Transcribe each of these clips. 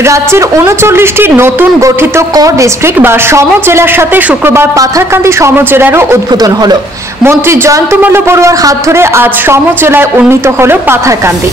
রাজ্যের ৩৯টি নতুন গঠিত ক ডিস্ট্রিক্ট বা সম জেলার সাথে শুক্রবার পাথারকান্দি সম জেলারও উদ্বোধন হল। মন্ত্রী জয়ন্ত মল্ল বড়ুয়ার হাত ধরে আজ সম জেলায় উন্নীত হল পাথারকান্দি।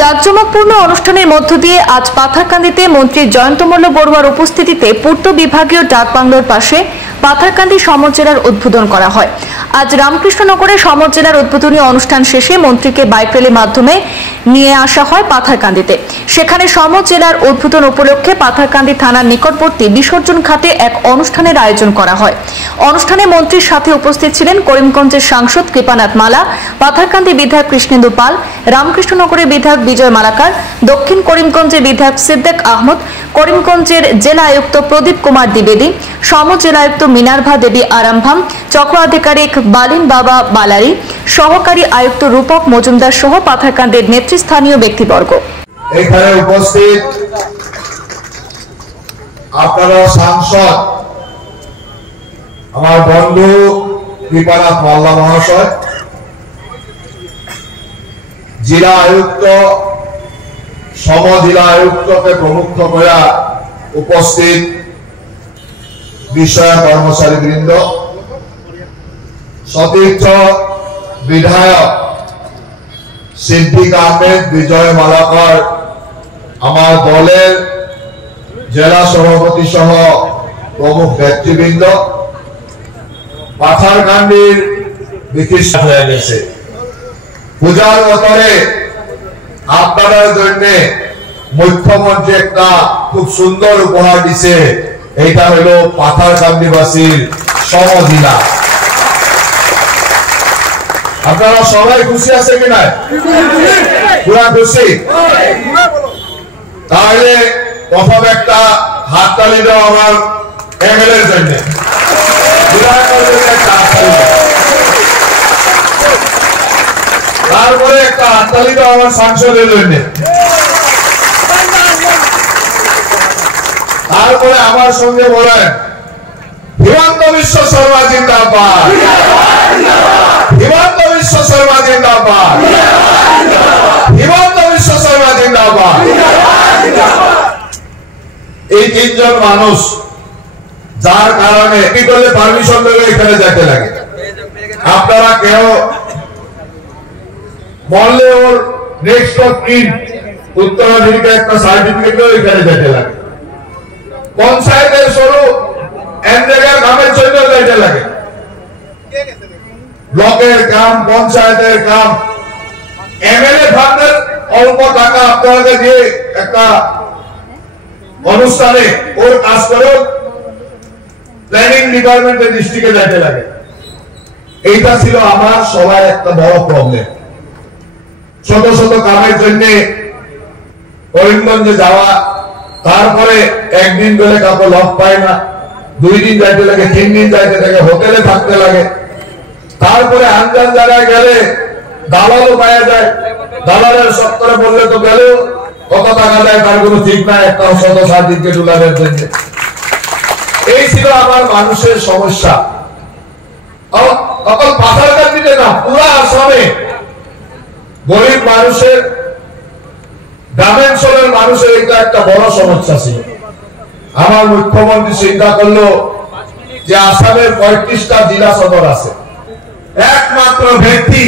জাঁকজমকপূর্ণ অনুষ্ঠানের মধ্য দিয়ে আজ পাথারকান্দিতে মন্ত্রী জয়ন্ত মল্ল বড়ুয়ার উপস্থিতিতে পূর্ত বিভাগীয় ডাক বাংলোর পাশে পাথারকান্দি সম জেলার উদ্বোধন করা হয়। আজ রামকৃষ্ণনগরে সম জেলার উদ্বোধনী অনুষ্ঠান শেষে মন্ত্রীকে বাইক র্যালির মাধ্যমে নিয়ে আসা হয় পাথারকান্দিতে। সেখানে সম জেলার উদ্বোধন উপলক্ষে পাথারকান্দি থানার নিকটবর্তী বিসর্জন ঘাটে এক অনুষ্ঠানের আয়োজন করা হয়। অনুষ্ঠানে মন্ত্রীর সাথে উপস্থিত ছিলেন করিমগঞ্জের সাংসদ কৃপানাথ মালা, পাথারকান্দি বিধায়ক কৃষ্ণেন্দু পাল, রামকৃষ্ণনগরের বিধায়ক বিজয় মালাকার, দক্ষিণ করিমগঞ্জের বিধায়ক সিদ্দিক আহমদ, করিমগঞ্জের জেলা আয়ুক্ত প্রদীপ কুমার দ্বিবেদী, সম জেলায়ুক্ত মিনার্ভা দেবী আরামভাম, চক্র আধিকারিক বালিন বাবা বালারি, সহকারী আয়ুক্ত রূপক মজুমদার সহ পাথারকান্দির নেতৃস্থানীয় ব্যক্তিবর্গ। এখানে উপস্থিত আপনারা সাংসদ আমার বন্ধু কৃপানাথ মাল্লা মহাশয়, জেলা আয়ুক্ত, সম জেলা আয়ুক্তকে প্রমুখ করে উপস্থিত বিষয় কর্মচারী বৃন্দ, সতীর্থ বিধায়ক সিদ্দিক আহমেদ, বিজয় মালাকার, আমার দলের জেলা সভাপতি সহ প্রমুখ ব্যক্তিবৃন্দ, পাথারকান্দির বিশিষ্ট হয়ে গেছে। পূজার বতরে আপনাদের জন্য মুখ্যমন্ত্রী একটা খুব সুন্দর উপহার দিছে। এইটা হলো পাথারকান্দিবাসীর সমজিলা। আপনারা সবাই খুশি আছে কিনা? পুরা খুশি? তাহলে প্রথম একটা হাততালি দাও আমার এমএলএর জন্য, তারপরে একটা হাততালি দাও আমার সাংসদের জন্য, তারপরে আমার সঙ্গে বলেন হিমন্ত বিশ্ব শর্মা জিন্দাবাদ, হিমন্ত বিশ্ব শর্মা জিন্দাবাদ, হিমন্ত বিশ্ব শর্মা জিন্দাবাদ। এই তিনজন মানুষ যার কারণে কি করলে পারমিশন দেবে এখানে যেতে লাগে। আপনারা কেউ বললে ওর নেক্সট অফ কিন উত্তরাধিকার একটা সার্টিফিকেট এখানে যেতে লাগে। পঞ্চায়েতের স্বরূপ এনরেগার কামের জন্য যেতে লাগে। ব্লকের কাম, পঞ্চায়েতের কাম, এমএলএ ফান্ডের অল্প টাকা আপনাকে দিয়ে একটা অনুষ্ঠানে ওর কাজ করে প্ল্যানিং ডিপার্টমেন্টের দৃষ্টিকে যেতে লাগে। এইটা ছিল আমার সবার একটা বড় প্রবলেম। ছোট ছোট কামের জন্য করিমগঞ্জে যাওয়া, তারপরে একদিন ধরে কাউকে লক পায় না, 2 দিন যাইতে লাগে, 3 দিন যাইতে লাগে, হোটেলে থাকতে লাগে। তারপরে আনজান জায়গায় গেলে দালালও পাওয়া যায়, দালালের সত্তরে বললে তো গেলেও কত টাকা দেয় তার কোনো ঠিক নাই একটা শত সার্টিফিকেট উলানের জন্য। এই ছিল আমার মানুষের সমস্যা। তখন পাথারকান্দিতে না, পুরা আসামে গরিব মানুষের, গ্রামাঞ্চলের মানুষের এটা একটা বড় সমস্যা ছিল। আমার মুখ্যমন্ত্রী চিন্তা করলো যে আসামের 35টা জেলা সদর আছে, একমাত্র ব্যক্তি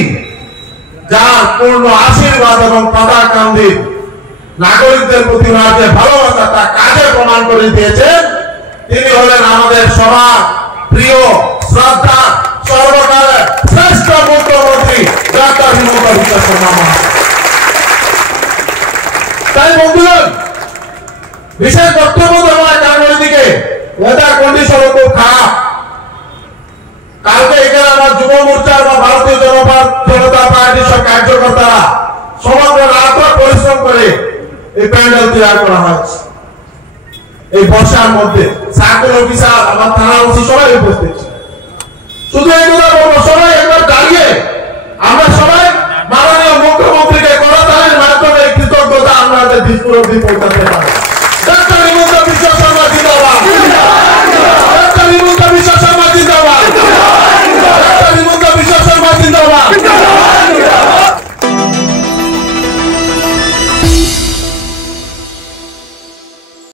যার পূর্ণ আশীর্বাদ এবং পাথারকান্দির নাগরিকদের প্রতি যে ভালোবাসা তা কাজে প্রমাণ করে দিয়েছেন, তিনি হলেন আমাদের সবার প্রিয় শ্রদ্ধা সর্বকালের শ্রেষ্ঠ মুখ্যমন্ত্রী ডক্টর হিমন্ত বিশ্ব শর্মা। তাই বন্ধুগণ, বিশেষ বক্তব্য দেওয়া কারণের দিকে ওয়েদার কন্ডিশন খুব খারাপ। কালকে এখানে আমার যুব মোর্চার বা ভারতীয় জনতা পার্টির সব কার্যকর্তারা সমগ্র রাত পরিশ্রম করে এই প্যান্ডেল তৈরি করা হয়েছে। এই বর্ষার মধ্যে সার্কেল অফিসার, আমার থানা ওসি সবাই উপস্থিত ছিল। শুধু এগুলো বলবো, সবাই একবার দাঁড়িয়ে আমরা সবাই মাননীয় মুখ্যমন্ত্রীকে করতালির মাধ্যমে কৃতজ্ঞতা আমাদের দিসপুর অবধি পৌঁছাতে